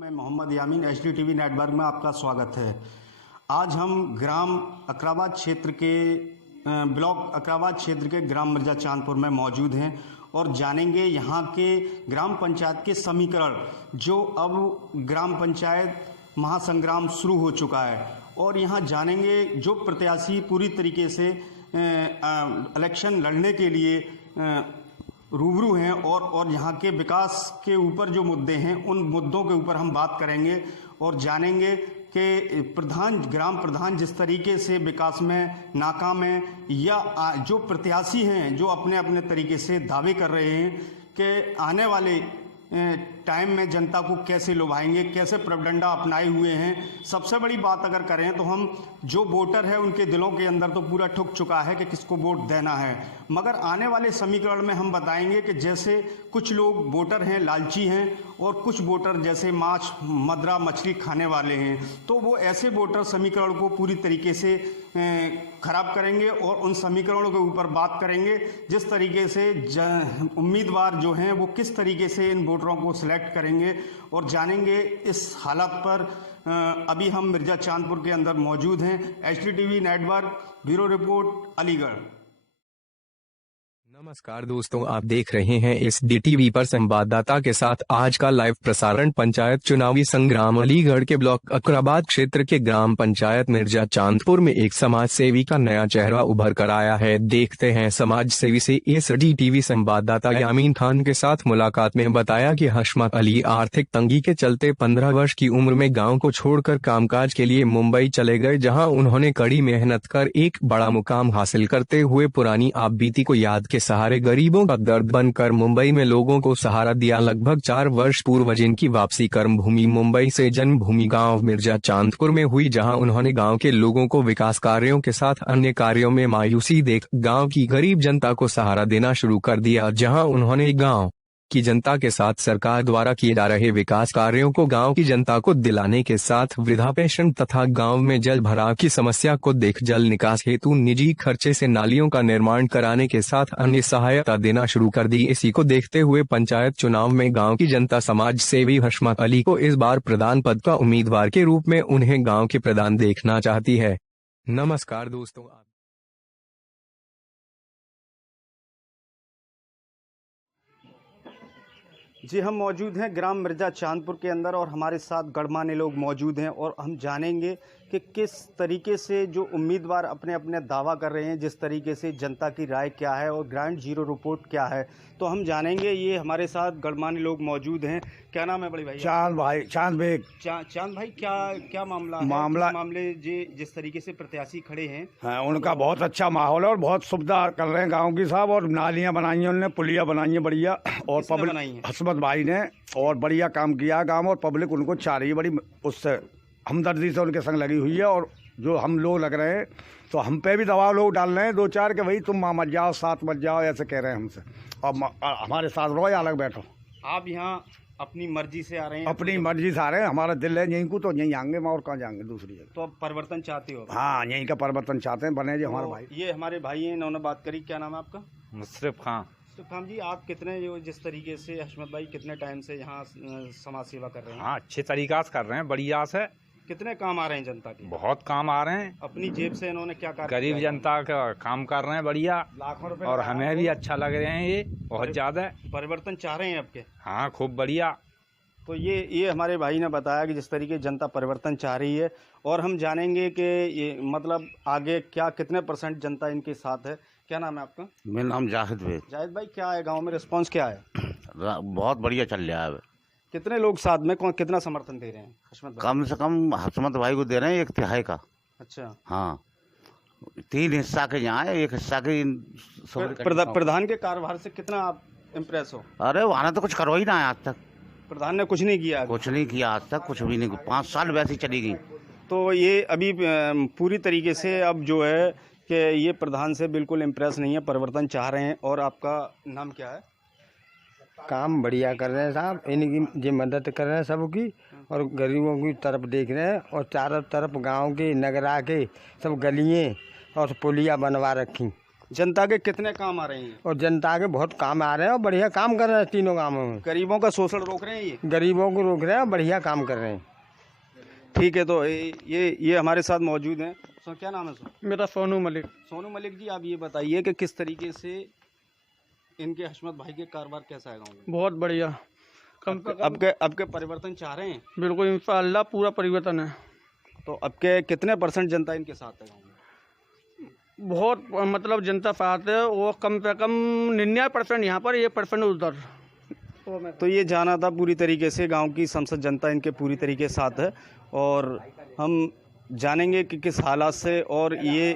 मैं मोहम्मद यामीन HDTV network में आपका स्वागत है। आज हम ग्राम अकराबाद क्षेत्र के ब्लॉक अकराबाद क्षेत्र के ग्राम मिर्जा चांदपुर में मौजूद हैं और जानेंगे यहाँ के ग्राम पंचायत के समीकरण, जो अब ग्राम पंचायत महासंग्राम शुरू हो चुका है। और यहाँ जानेंगे जो प्रत्याशी पूरी तरीके से इलेक्शन लड़ने के लिए रूबरू हैं और यहाँ के विकास के ऊपर जो मुद्दे हैं उन मुद्दों के ऊपर हम बात करेंगे और जानेंगे कि ग्राम प्रधान जिस तरीके से विकास में नाकाम है या जो प्रत्याशी हैं जो अपने अपने तरीके से दावे कर रहे हैं कि आने वाले टाइम में जनता को कैसे लुभाएंगे, कैसे प्रोपेगेंडा अपनाए हुए हैं। सबसे बड़ी बात अगर करें तो हम जो वोटर है उनके दिलों के अंदर तो पूरा ठुक चुका है कि किसको वोट देना है, मगर आने वाले समीकरण में हम बताएंगे कि जैसे कुछ लोग वोटर हैं लालची हैं और कुछ वोटर जैसे मांस मदरा मछली खाने वाले हैं, तो वो ऐसे वोटर समीकरण को पूरी तरीके से खराब करेंगे और उन समीकरणों के ऊपर बात करेंगे जिस तरीके से उम्मीदवार जो हैं वो किस तरीके से इन वोटरों को सिलेक्ट करेंगे और जानेंगे इस हालत पर। अभी हम मिर्जा चांदपुर के अंदर मौजूद हैं। HDTV network, bureau report, Aligarh. नमस्कार दोस्तों, आप देख रहे हैं SDTV पर संवाददाता के साथ आज का लाइव प्रसारण। पंचायत चुनावी संग्राम। अलीगढ़ के ब्लॉक अकराबाद क्षेत्र के ग्राम पंचायत मिर्जा चांदपुर में एक समाज सेवी का नया चेहरा उभर कर आया है। देखते हैं समाज सेवी से SDTV संवाददाता यामीन खान के साथ मुलाकात में बताया कि हशमत अली आर्थिक तंगी के चलते 15 वर्ष की उम्र में गाँव को छोड़कर कामकाज के लिए मुंबई चले गए, जहाँ उन्होंने कड़ी मेहनत कर एक बड़ा मुकाम हासिल करते हुए पुरानी आपबीती को याद के सहारे गरीबों का दर्द बनकर मुंबई में लोगों को सहारा दिया। लगभग 4 वर्ष पूर्व जिनकी वापसी कर्मभूमि मुंबई से जन्मभूमि गांव मिर्जा चांदपुर में हुई, जहां उन्होंने गांव के लोगों को विकास कार्यों के साथ अन्य कार्यों में मायूसी देख गांव की गरीब जनता को सहारा देना शुरू कर दिया। जहां उन्होंने गांव की जनता के साथ सरकार द्वारा किए जा रहे विकास कार्यों को गांव की जनता को दिलाने के साथ वृद्धा पेंशन तथा गांव में जल भराव की समस्या को देख जल निकास हेतु निजी खर्चे से नालियों का निर्माण कराने के साथ अन्य सहायता देना शुरू कर दी। इसी को देखते हुए पंचायत चुनाव में गांव की जनता समाज सेवी हशमत अली को इस बार प्रधान पद का उम्मीदवार के रूप में उन्हें गाँव के प्रधान देखना चाहती है। नमस्कार दोस्तों, जी हम मौजूद हैं ग्राम मिर्जा चांदपुर के अंदर और हमारे साथ गणमान्य लोग मौजूद हैं और हम जानेंगे कि किस तरीके से जो उम्मीदवार अपने अपने दावा कर रहे हैं, जिस तरीके से जनता की राय क्या है और ग्राउंड जीरो रिपोर्ट क्या है, तो हम जानेंगे। ये हमारे साथ गणमान्य लोग मौजूद हैं। क्या नाम है बड़े भाई? चांद भाई, क्या मामला मामले जिस तरीके से प्रत्याशी खड़े हैं? हाँ, उनका बहुत अच्छा माहौल है और बहुत सुविधा कर रहे हैं गाँव की साहब, और नालियाँ बनाई हैं उन्होंने, पुलिया बनाई है बढ़िया, और पब्लिक हसमत भाई ने और बढ़िया काम किया गाँव, और पब्लिक उनको चाह रही है बड़ी, उससे हमदर्दी से उनके संग लगी हुई है। और जो हम लोग लग रहे हैं तो हम पे भी दबाव लोग डाल रहे हैं 2-4 के भाई तुम मत जाओ, साथ मत जाओ, ऐसे कह रहे हैं हमसे, और हमारे साथ रहो या अलग बैठो। आप यहाँ अपनी मर्जी से आ रहे हैं? अपनी मर्जी से आ रहे हैं, हमारा दिल है यहीं को, तो यहीं आएंगे, और कहाँ जाएंगे दूसरी जगह। तो अब परिवर्तन चाहते हो? हाँ, यहीं का परिवर्तन चाहते हैं, बने जो हमारे भाई। ये हमारे भाई हैं, इन्होंने बात करी। क्या नाम है आपका? मुशर्रफ खान। खान जी, आप कितने जिस तरीके से हशमत भाई कितने टाइम से यहाँ समाज सेवा कर रहे हैं? हाँ, अच्छे तरीका से कर रहे हैं, बढ़िया से। कितने काम आ रहे हैं जनता के? बहुत काम आ रहे हैं। अपनी जेब से इन्होंने क्या कार्य? गरीब जनता का काम कर रहे हैं बढ़िया, लाखों रुपए, और हमें भी अच्छा लग रहे हैं, ये बहुत ज्यादा परिवर्तन चाह रहे हैं आपके? हाँ, खूब बढ़िया। तो ये हमारे भाई ने बताया कि जिस तरीके जनता परिवर्तन चाह रही है, और हम जानेंगे कि ये मतलब आगे क्या कितने % जनता इनके साथ है। क्या नाम है आपका? मेरा नाम जाहिद भाई। जाहिद भाई, क्या है गांव में रिस्पांस क्या है? बहुत बढ़िया चल रहा है। कितने लोग साथ में कितना समर्थन दे रहे हैं हशमत भाई? कम से कम हशमत भाई को दे रहे हैं 1/3 का। अच्छा। हाँ, 3 हिस्सा के यहाँ है, 1 हिस्सा के प्रधान के कार्यभार से कितना आप इम्प्रेस हो? अरे वहाँ तो कुछ करो ही ना है आज तक। प्रधान ने कुछ नहीं किया? कुछ नहीं किया आज तक, कुछ भी नहीं। 5 साल वैसे ही चली गई। तो ये अभी पूरी तरीके से अब जो है कि ये प्रधान से बिल्कुल इम्प्रेस नहीं है, परिवर्तन चाह रहे हैं। और आपका नाम क्या है? काम बढ़िया कर रहे हैं साहब, इनकी जो मदद कर रहे हैं सबकी, और गरीबों की तरफ देख रहे हैं, और चारों तरफ गांव के नगरा के सब गलियाँ और पुलिया बनवा रखी। जनता के कितने काम आ रहे हैं? और जनता के बहुत काम आ रहे हैं और बढ़िया काम कर रहे हैं तीनों कामों में। गरीबों का शोषण रोक रहे हैं ये? गरीबों को रोक रहे हैं, बढ़िया काम कर रहे हैं। ठीक है, तो ये हमारे साथ मौजूद हैं। सर क्या नाम है सर? मेरा सोनू मलिक। सोनू मलिक जी, आप ये बताइए कि किस तरीके से इनके हशमत भाई के कारोबार कैसा है गाँव में? बहुत बढ़िया। अब के परिवर्तन चाह रहे हैं? बिल्कुल इंशाअल्लाह पूरा परिवर्तन है। तो अब के कितने % जनता इनके साथ है गाँव में? बहुत मतलब जनता साथ है, वो कम से कम 99% यहाँ पर, 1% उधर। तो ये जाना था पूरी तरीके से गांव की संसद जनता इनके पूरी तरीके से साथ है, और हम जानेंगे कि किस हालात से, और ये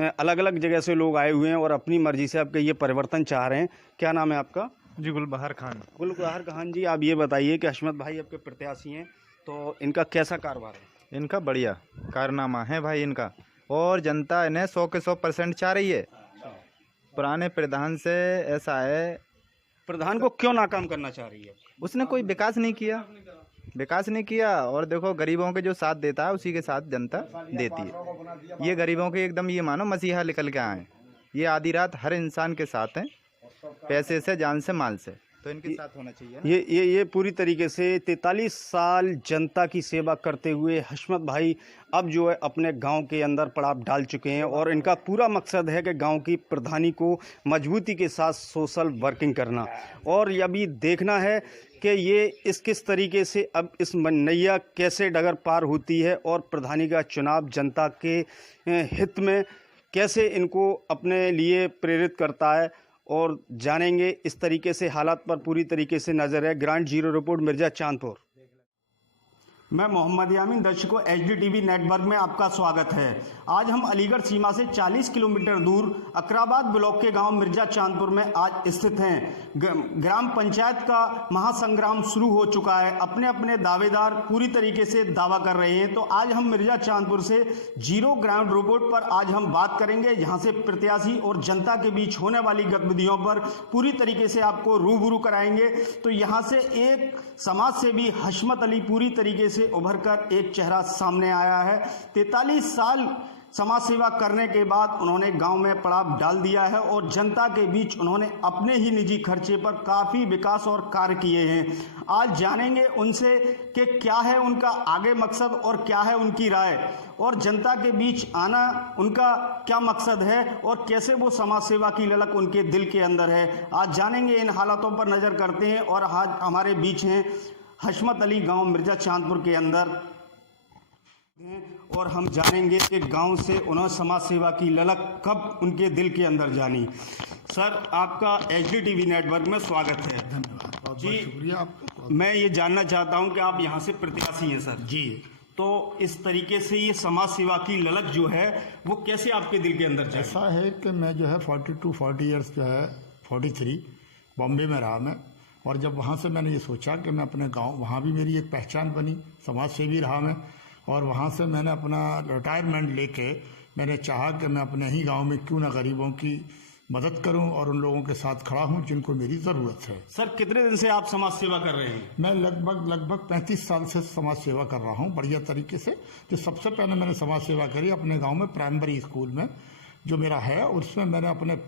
अलग अलग जगह से लोग आए हुए हैं और अपनी मर्जी से आपके ये परिवर्तन चाह रहे हैं। क्या नाम है आपका? जी गुलबहार खान। गुलबहार खान जी, आप ये बताइए कि हशमत भाई आपके प्रत्याशी हैं, तो इनका कैसा कारोबार है? इनका बढ़िया कारनामा है भाई इनका, और जनता इन्हें 100 के 100% चाह रही है। पुराने प्रधान से ऐसा है, प्रधान को क्यों नाकाम करना चाह रही है? उसने कोई विकास नहीं किया, और देखो गरीबों के जो साथ देता है उसी के साथ जनता देती है। ये गरीबों के एकदम ये मानो मसीहा निकल के आए। ये आधी रात हर इंसान के साथ हैं, पैसे से, जान से, माल से, तो इनके साथ होना चाहिए ना? ये पूरी तरीके से 43 साल जनता की सेवा करते हुए हशमत भाई अब जो है अपने गांव के अंदर पड़ाव डाल चुके हैं, और इनका पूरा मकसद है कि गांव की प्रधानी को मजबूती के साथ सोशल वर्किंग करना, और ये अभी देखना है कि ये किस तरीके से अब इस नैया कैसे डगर पार होती है, और प्रधानी का चुनाव जनता के हित में कैसे इनको अपने लिए प्रेरित करता है, और जानेंगे। इस तरीके से हालात पर पूरी तरीके से नजर है। Grand zero report, Mirza Chandpur. मैं मोहम्मद यामीन, दर्शकों HDTV नेटवर्क में आपका स्वागत है। आज हम अलीगढ़ सीमा से 40 किलोमीटर दूर अकराबाद ब्लॉक के गांव मिर्जा चांदपुर में आज स्थित हैं। ग्राम पंचायत का महासंग्राम शुरू हो चुका है। अपने अपने दावेदार पूरी तरीके से दावा कर रहे हैं। तो आज हम मिर्जा चांदपुर से जीरो ग्राउंड रिपोर्ट पर आज हम बात करेंगे, जहां से प्रत्याशी और जनता के बीच होने वाली गतिविधियों पर पूरी तरीके से आपको रूबरू कराएंगे। तो यहाँ से एक समाज सेवी हशमत अली पूरी तरीके से उभर कर एक चेहरा सामने आया है। 43 साल समाज सेवा करने के बाद उन्होंने गांव में पड़ाव डाल दिया है, और जनता के बीच उन्होंने अपने ही निजी खर्चे पर काफ़ी विकास और कार्य किए हैं। आज जानेंगे उनसे कि क्या है उनका आगे मकसद और क्या है उनकी राय, और जनता के बीच आना उनका क्या मकसद है, और कैसे वो समाज सेवा की ललक उनके दिल के अंदर है। आज जानेंगे, इन हालातों पर नज़र करते हैं। और आज हमारे बीच हैं हशमत अली, गांव मिर्जा चांदपुर के अंदर, और हम जानेंगे कि गांव से उन्होंने समाज सेवा की ललक कब उनके दिल के अंदर जानी। सर, आपका HDTV नेटवर्क में स्वागत है। धन्यवाद जी, शुक्रिया आपका। मैं ये जानना चाहता हूं कि आप यहाँ से प्रत्याशी हैं सर जी। तो इस तरीके से ये समाज सेवा की ललक जो है वो कैसे आपके दिल के अंदर जागी? ऐसा है कि मैं जो है 40 ईयर्स जो है 43 बॉम्बे में रहा मैं, और जब वहाँ से मैंने ये सोचा कि मैं अपने गांव, वहाँ भी मेरी एक पहचान बनी, समाज सेवी रहा मैं, और वहाँ से मैंने अपना रिटायरमेंट लेके मैंने चाहा कि मैं अपने ही गांव में क्यों ना गरीबों की मदद करूं और उन लोगों के साथ खड़ा हूं जिनको मेरी ज़रूरत है। सर, कितने दिन से आप समाज सेवा कर रहे हैं? मैं लगभग 35 साल से समाज सेवा कर रहा हूं बढ़िया तरीके से। जो सबसे पहले मैंने समाज सेवा करी अपने गांव में प्राइमरी स्कूल में जो मेरा है, उसमें मैंने अपने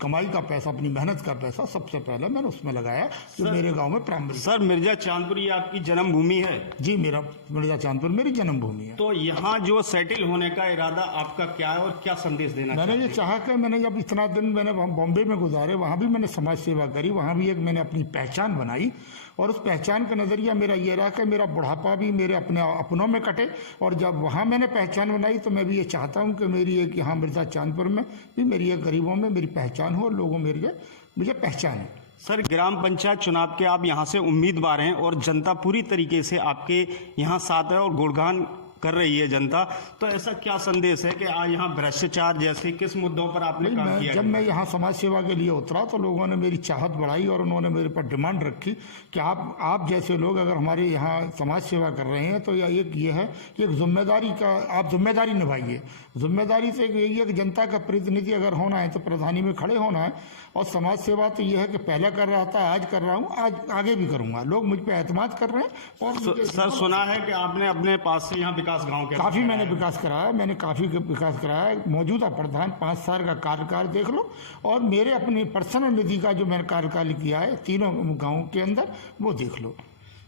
कमाई का पैसा, अपनी मेहनत का पैसा सबसे पहले मैंने उसमें लगाया, जो मेरे गांव में प्राइमरी। सर, मिर्जा चांदपुर ये आपकी जन्मभूमि है? जी, मेरा मिर्जा चांदपुर मेरी जन्मभूमि है। तो यहाँ जो सेटल होने का इरादा आपका क्या है और क्या संदेश देना मैंने ये चाहा कि मैंने जब इतना दिन मैंने बॉम्बे में गुजारे, वहाँ भी मैंने समाज सेवा करी, वहाँ भी एक मैंने अपनी पहचान बनाई, और उस पहचान का नज़रिया मेरा ये रहा कि मेरा बुढ़ापा भी मेरे अपने अपनों में कटे। और जब वहाँ मैंने पहचान बनाई तो मैं भी ये चाहता हूँ कि मेरी एक यहाँ मिर्जा चांदपुर में भी मेरी एक गरीबों में मेरी पहचान हो, और लोगों मेरे मुझे पहचान है। सर, ग्राम पंचायत चुनाव के आप यहाँ से उम्मीदवार हैं और जनता पूरी तरीके से आपके यहाँ साथ है और गुणगान कर रही है जनता, तो ऐसा क्या संदेश है कि आज यहाँ भ्रष्टाचार जैसे किस मुद्दों पर आपने काम किया? जब मैं यहाँ समाज सेवा के लिए उतरा तो लोगों ने मेरी चाहत बढ़ाई और उन्होंने मेरे पर डिमांड रखी कि आप जैसे लोग अगर हमारे यहाँ समाज सेवा कर रहे हैं तो एक ये है कि एक जिम्मेदारी का आप जिम्मेदारी निभाइए। जिम्मेदारी से यही है कि जनता का प्रतिनिधि अगर होना है तो प्रधानी में खड़े होना है, और समाज सेवा तो यह है कि पहले कर रहा था, आज कर रहा हूँ, आज आगे भी करूँगा। लोग मुझ पर एतमाद कर रहे हैं। और सर, सुना है कि आपने अपने पास से यहाँ विकास विकास गांव के काफ़ी मैंने विकास कराया, मैंने काफ़ी विकास कराया। मौजूदा प्रधान 5 साल का कार्यकाल देख लो, और मेरे अपनी पर्सनल निधि का जो मैंने कार्यकाल किया है तीनों गाँव के अंदर, वो देख लो।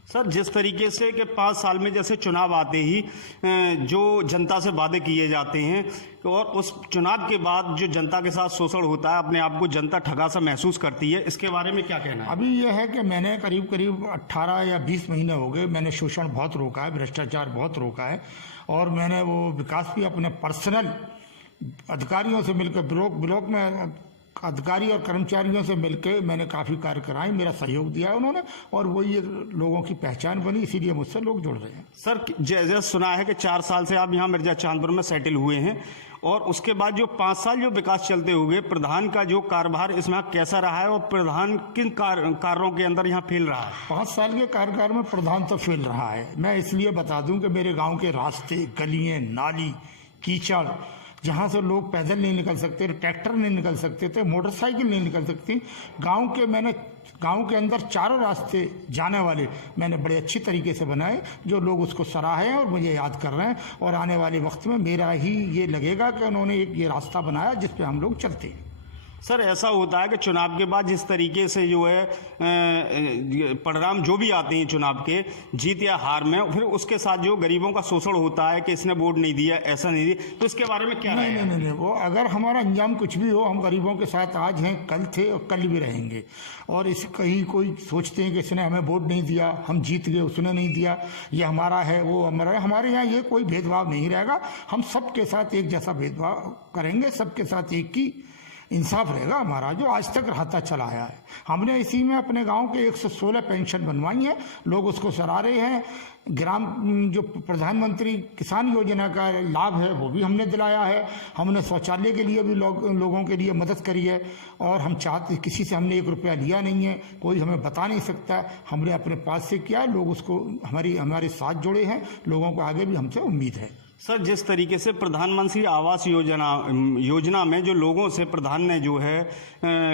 सर, जिस तरीके से कि 5 साल में जैसे चुनाव आते ही जो जनता से वादे किए जाते हैं और उस चुनाव के बाद जो जनता के साथ शोषण होता है, अपने आप को जनता ठगा सा महसूस करती है, इसके बारे में क्या कहना है? अभी यह है कि मैंने करीब 18 या 20 महीने हो गए, मैंने शोषण बहुत रोका है, भ्रष्टाचार बहुत रोका है, और मैंने वो विकास भी अपने पर्सनल अधिकारियों से मिलकर ब्लॉक में अधिकारी और कर्मचारियों से मिलकर मैंने काफ़ी कार्य कराए, मेरा सहयोग दिया है उन्होंने, और वही ये लोगों की पहचान बनी, इसीलिए मुझसे लोग जुड़ रहे हैं। सर, जैसे सुना है कि 4 साल से आप यहाँ मिर्जा चांदपुर में सेटल हुए हैं, और उसके बाद जो 5 साल जो विकास चलते हुए प्रधान का जो कार्यभार इसमें कैसा रहा है, और प्रधान किन कार्यों के अंदर यहाँ फेल रहा है? 5 साल के कार्यकाल में प्रधान तो फेल रहा है। मैं इसलिए बता दूं कि मेरे गांव के रास्ते, गलियां, नाली, कीचड़, जहाँ से लोग पैदल नहीं निकल सकते, ट्रैक्टर नहीं निकल सकते थे, मोटरसाइकिल नहीं निकल सकती, मैंने गांव के अंदर चारों रास्ते जाने वाले मैंने बड़े अच्छी तरीके से बनाए, जो लोग उसको सराहे हैं और मुझे याद कर रहे हैं, और आने वाले वक्त में मेरा ही ये लगेगा कि उन्होंने एक ये रास्ता बनाया जिस पे हम लोग चलते हैं। सर, ऐसा होता है कि चुनाव के बाद जिस तरीके से जो है परिणाम जो भी आते हैं चुनाव के, जीत या हार में, फिर उसके साथ जो गरीबों का शोषण होता है कि इसने वोट नहीं दिया, ऐसा नहीं दिया, तो इसके बारे में क्या राय है? नहीं, वो अगर हमारा अंजाम कुछ भी हो, हम गरीबों के साथ आज हैं, कल थे और कल भी रहेंगे। और इस कहीं कोई सोचते हैं कि इसने हमें वोट नहीं दिया, हम जीत गए, उसने नहीं दिया, ये हमारा है, वो हमारा है, हमारे यहाँ ये कोई भेदभाव नहीं रहेगा। हम सबके साथ एक जैसा भेदभाव करेंगे, सबके साथ एक ही इंसाफ रहेगा हमारा, जो आज तक रहता चला आया है। हमने इसी में अपने गांव के 116 पेंशन बनवाई है, लोग उसको सराह रहे हैं। ग्राम जो प्रधानमंत्री किसान योजना का लाभ है वो भी हमने दिलाया है। हमने शौचालय के लिए भी लोगों के लिए मदद करी है, और हम चाहते, किसी से हमने 1 रुपया लिया नहीं है, कोई हमें बता नहीं सकता, हमने अपने पास से किया, लोग उसको हमारे साथ जुड़े हैं, लोगों को आगे भी हमसे उम्मीद है। सर, जिस तरीके से प्रधानमंत्री आवास योजना में जो लोगों से प्रधान ने जो है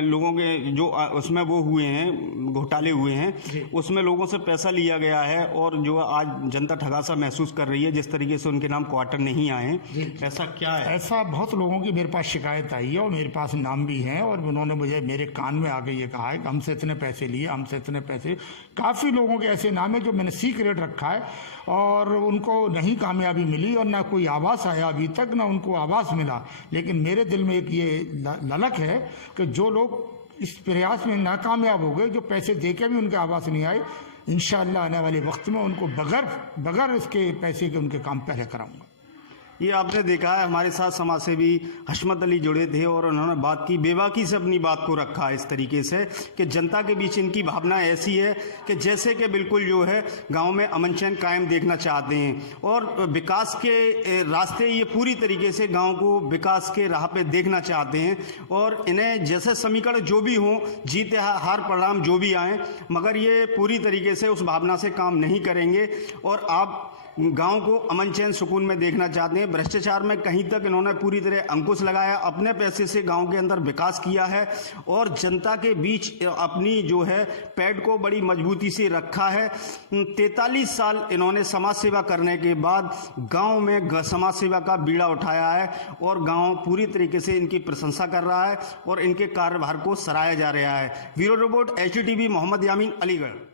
लोगों के जो उसमें वो हुए हैं, घोटाले हुए हैं, उसमें लोगों से पैसा लिया गया है, और जो आज जनता ठगासा महसूस कर रही है, जिस तरीके से उनके नाम क्वार्टर नहीं आए, ऐसा क्या है? ऐसा बहुत लोगों की मेरे पास शिकायत आई है, और मेरे पास नाम भी हैं, और उन्होंने मुझे मेरे कान में आके ये कहा है कि हमसे इतने पैसे लिए, हमसे इतने पैसे। काफ़ी लोगों के ऐसे नाम है जो मैंने सीक्रेट रखा है, और उनको नहीं कामयाबी मिली, और ना कोई आवास आया अभी तक, ना उनको आवास मिला। लेकिन मेरे दिल में एक ये ललक है कि जो लोग इस प्रयास में नाकामयाब हो गए, जो पैसे देके भी उनके आवास नहीं आए, इंशाअल्लाह आने वाले वक्त में उनको बगैर इसके पैसे के उनके काम पहले कराऊंगा। ये आपने देखा है, हमारे साथ समाज सेवी हशमत अली जुड़े थे, और उन्होंने बात की, बेबाकी से अपनी बात को रखा इस तरीके से कि जनता के बीच इनकी भावना ऐसी है कि जैसे कि बिल्कुल जो है गांव में अमन चैन कायम देखना चाहते हैं, और विकास के रास्ते ये पूरी तरीके से गांव को विकास के राह पे देखना चाहते हैं, और इन्हें जैसे समीकरण जो भी हों, जीत या हार परिणाम जो भी आए, मगर ये पूरी तरीके से उस भावना से काम नहीं करेंगे, और आप गांव को अमन चैन सुकून में देखना चाहते हैं। भ्रष्टाचार में कहीं तक इन्होंने पूरी तरह अंकुश लगाया, अपने पैसे से गांव के अंदर विकास किया है, और जनता के बीच अपनी जो है पैड को बड़ी मजबूती से रखा है। 43 साल इन्होंने समाज सेवा करने के बाद गांव में समाज सेवा का बीड़ा उठाया है, और गांव पूरी तरीके से इनकी प्रशंसा कर रहा है, और इनके कार्यभार को सराहा जा रहा है। ब्यूरो रिपोर्ट HDTV, मोहम्मद यामीन, अलीगढ़।